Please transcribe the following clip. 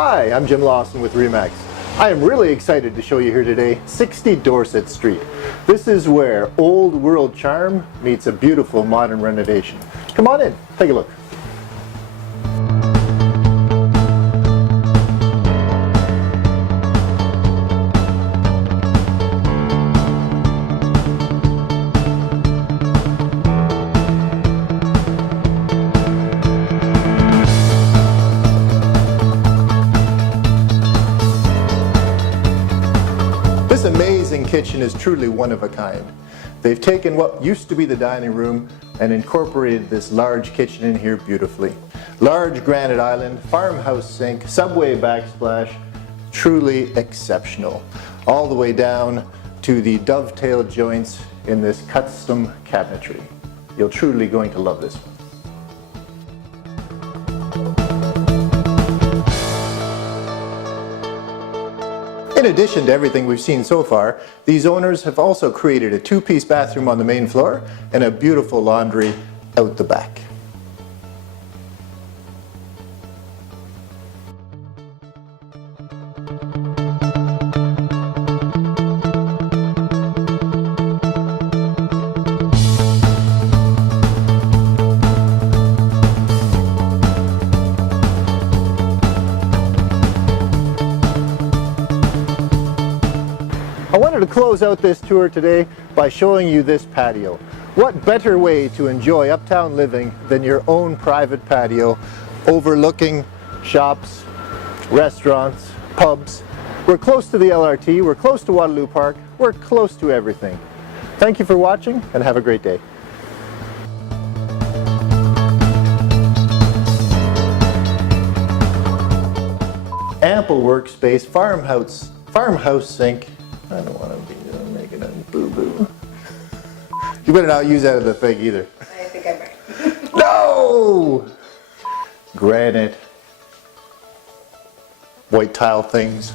Hi, I'm Jim Lawson with Remax. I am really excited to show you here today 60 Dorset Street. This is where old world charm meets a beautiful modern renovation. Come on in, take a look. This amazing kitchen is truly one of a kind. They've taken what used to be the dining room and incorporated this large kitchen in here beautifully. Large granite island, farmhouse sink, subway backsplash, truly exceptional. All the way down to the dovetailed joints in this custom cabinetry. You're truly going to love this one. In addition to everything we've seen so far, these owners have also created a two-piece bathroom on the main floor and a beautiful laundry out the back. I wanted to close out this tour today by showing you this patio. What better way to enjoy uptown living than your own private patio overlooking shops, restaurants, pubs. We're close to the LRT, we're close to Waterloo Park, we're close to everything. Thank you for watching and have a great day. Ample workspace, farmhouse sink. I don't want to be making a boo-boo. You better not use that as a thing either. I think I'm right. No! Granite. White tile things.